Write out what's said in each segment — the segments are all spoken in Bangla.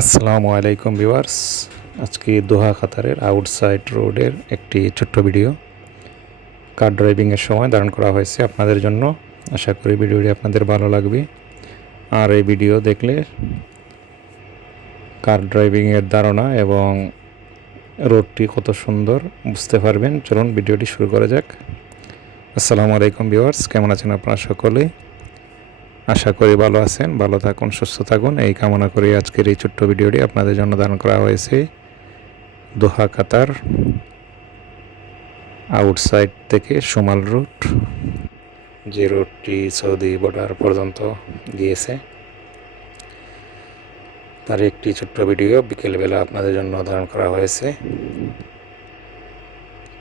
আসসালামু আলাইকুম ভিউয়ার্স। আজকে দোহা কাতারের আউটসাইড রোডের একটি ছোট্ট ভিডিও কার ড্রাইভিংয়ের সময় ধারণ করা হয়েছে আপনাদের জন্য। আশা করি ভিডিওটি আপনাদের ভালো লাগবে। আর এই ভিডিও দেখলে কার ড্রাইভিংয়ের ধারণা এবং রোডটি কত সুন্দর বুঝতে পারবেন। চলুন ভিডিওটি শুরু করা যাক। আসসালামু আলাইকুম ভিউয়ার্স, কেমন আছেন আপনারা সকলে? আশা করি ভালো আছেন, ভালো থাকুন, সুস্থ থাকুন এই কামনা করি আজকের এই ছোট্ট ভিডিওটি আপনাদের জন্য ধারণ করা হয়েছে দোহা কাতার আউটসাইড থেকে সুমাল রুট, যে রোডটি সৌদি বর্ডার পর্যন্ত গিয়েছে তার একটি ছোট্ট ভিডিও বিকেলবেলা আপনাদের জন্য ধারণ করা হয়েছে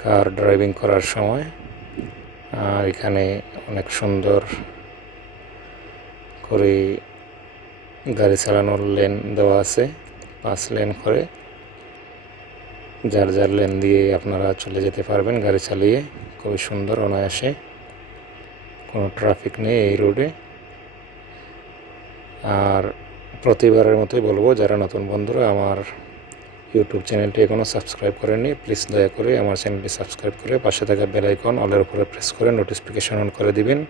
কার ড্রাইভিং করার সময়। আর এখানে অনেক সুন্দর করে গাড়ি চালানোর লেন দেওয়া আছে, 5 লেন করে। যার যার লেন দিয়ে আপনারা চলে যেতে পারবেন গাড়ি চালিয়ে, খুবই সুন্দর অনায়াসে, কোনো ট্রাফিক নেই এই রোডে। আর প্রতিবারের মতোই বলবো, যারা নতুন বন্ধুরা আমার ইউটিউব চ্যানেলটি এখনও সাবস্ক্রাইব করেননি, প্লিজ দয়া করে আমার চ্যানেলটি সাবস্ক্রাইব করে পাশে থাকা বেল আইকন অলের উপরে প্রেস করে নোটিফিকেশন অন করে দিবেন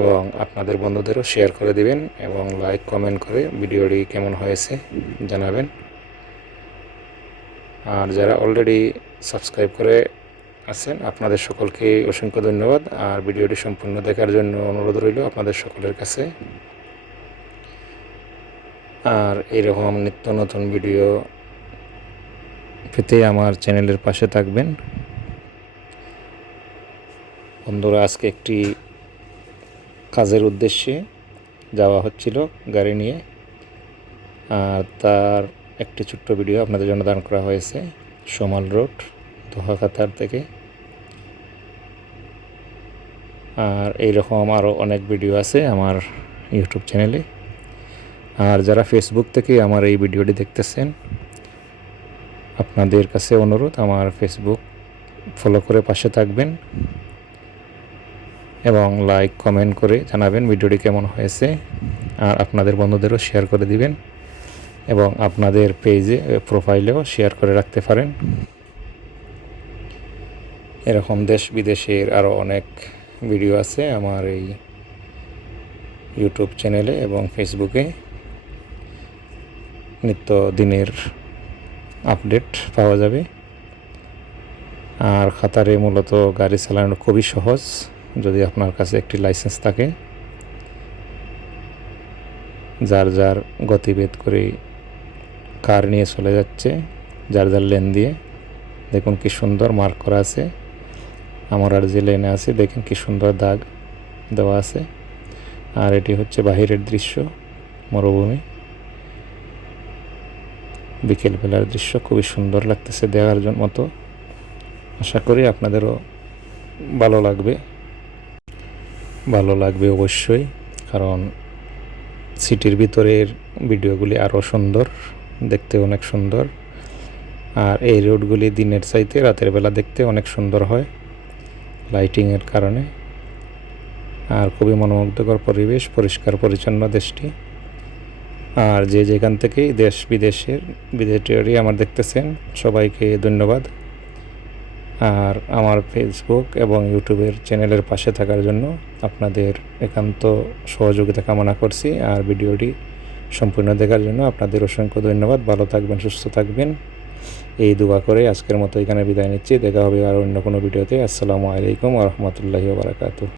এবং আপনাদের বন্ধুদেরও শেয়ার করে দিবেন এবং লাইক কমেন্ট করে ভিডিওটি কেমন হয়েছে জানাবেন। আর যারা অলরেডি সাবস্ক্রাইব করে আছেন আপনাদের সকলকে অসংখ্য ধন্যবাদ। আর ভিডিওটি সম্পূর্ণ দেখার জন্য অনুরোধ রইল আপনাদের সকলের কাছে। আর এরকম নিত্য নতুন ভিডিও পেতে আমার চ্যানেলের পাশে থাকবেন। বন্ধুরা, আজকে একটি কাজের উদ্দেশ্যে যাওয়া হচ্ছিল গাড়ি নিয়ে, আর তার একটি ছোট্ট ভিডিও আপনাদের জন্য দান করা হয়েছে সুমাল রোড দোহা কাতার থেকে। আর এইরকম আরও অনেক ভিডিও আছে আমার ইউটিউব চ্যানেলে। আর যারা ফেসবুক থেকে আমার এই ভিডিওটি দেখতেছেন, আপনাদের কাছে অনুরোধ আমার ফেসবুক ফলো করে পাশে থাকবেন এবং লাইক কমেন্ট করে জানাবেন ভিডিওটি কেমন হয়েছে। আর আপনাদের বন্ধুদেরও শেয়ার করে দিবেন এবং আপনাদের পেজে প্রোফাইলেও শেয়ার করে রাখতে পারেন। এরকম দেশ বিদেশের আরও অনেক ভিডিও আছে আমার এই ইউটিউব চ্যানেলে এবং ফেসবুকে। নিত্য দিনের আপডেট পাওয়া যাবে। আর কাতারে মূলত গাড়ি চালানো খুবই সহজ যদি আপনার কাছে একটি লাইসেন্স থাকে। যার যার গতিবেদ করে কার নিয়ে চলে যাচ্ছে যার যার লেন দিয়ে। দেখুন কি সুন্দর মার্ক করা আছে, আমার আর যে লেনে আছে দেখেন কি সুন্দর দাগ দেওয়া আছে। আর এটি হচ্ছে বাহিরের দৃশ্য, মরুভূমি বিকেলবেলার দৃশ্য, খুবই সুন্দর লাগতেছে দেখার মতো। আশা করি আপনাদেরও ভালো লাগবে অবশ্যই, কারণ সিটির ভিতরের ভিডিওগুলি আরও সুন্দর দেখতে, অনেক সুন্দর। আর এই রোডগুলি দিনের চাইতে রাতের বেলা দেখতে অনেক সুন্দর হয় লাইটিংয়ের কারণে। আর খুবই মনোমুগ্ধকর পরিবেশ, পরিষ্কার পরিচ্ছন্ন দেশটি। আর যে যেখান থেকেই দেশ বিদেশের ভিডিওটি আমার দেখতেছেন সবাইকে ধন্যবাদ। আর আমার ফেসবুক এবং ইউটিউবের চ্যানেলের পাশে থাকার জন্য আপনাদের একান্ত সহযোগিতা কামনা করছি। আর ভিডিওটি সম্পূর্ণ দেখার জন্য আপনাদের অসংখ্য ধন্যবাদ। ভালো থাকবেন, সুস্থ থাকবেন এই দোয়া করে আজকের মতো এখানে বিদায় নিচ্ছি। দেখা হবে আর অন্য কোনো ভিডিওতে। আসসালামু আলাইকুম ওয়া রাহমাতুল্লাহি ওয়া বারাকাতুহু।